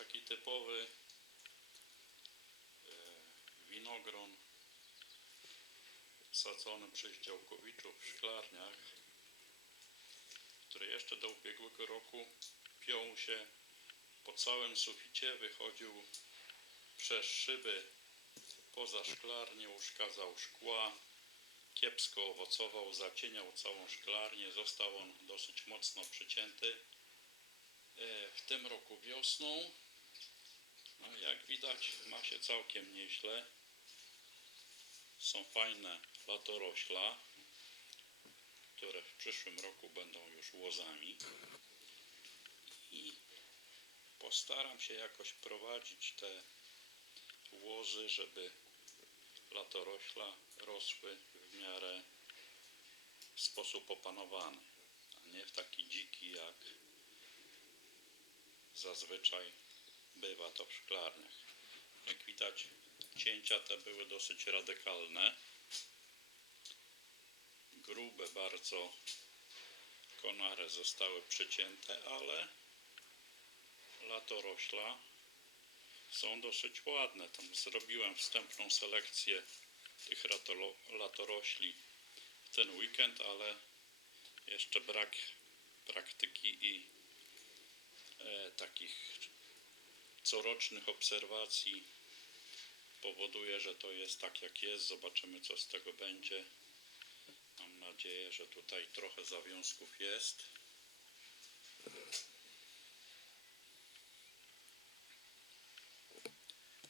taki typowy e, winogron sadzony przez działkowiczów w szklarniach, który jeszcze do ubiegłego roku piął się po całym suficie, wychodził przez szyby poza szklarnię, uszkadzał szkła, kiepsko owocował, zacieniał całą szklarnię, został on dosyć mocno przycięty. E, W tym roku wiosną, no jak widać, ma się całkiem nieźle. Są fajne latorośla, które w przyszłym roku będą już łozami. I postaram się jakoś prowadzić te łozy, żeby latorośla rosły w miarę w sposób opanowany, a nie w taki dziki jak zazwyczaj bywa to w szklarniach. Jak widać, cięcia te były dosyć radykalne. Grube bardzo konary zostały przycięte, ale latorośla są dosyć ładne. Tam zrobiłem wstępną selekcję tych latorośli w ten weekend, ale jeszcze brak praktyki i e, takich corocznych obserwacji powoduje, że to jest tak jak jest. Zobaczymy co z tego będzie. Mam nadzieję, że tutaj trochę zawiązków jest.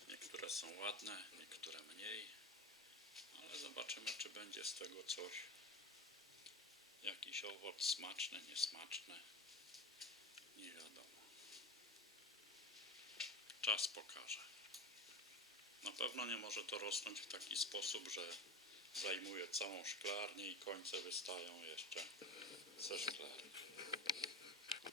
Niektóre są ładne, niektóre mniej, ale zobaczymy, czy będzie z tego coś. Jakiś owoc smaczny, niesmaczny. Nie wiadomo. Czas pokaże. Na pewno nie może to rosnąć w taki sposób, że zajmuje całą szklarnię i końce wystają jeszcze ze szklarni.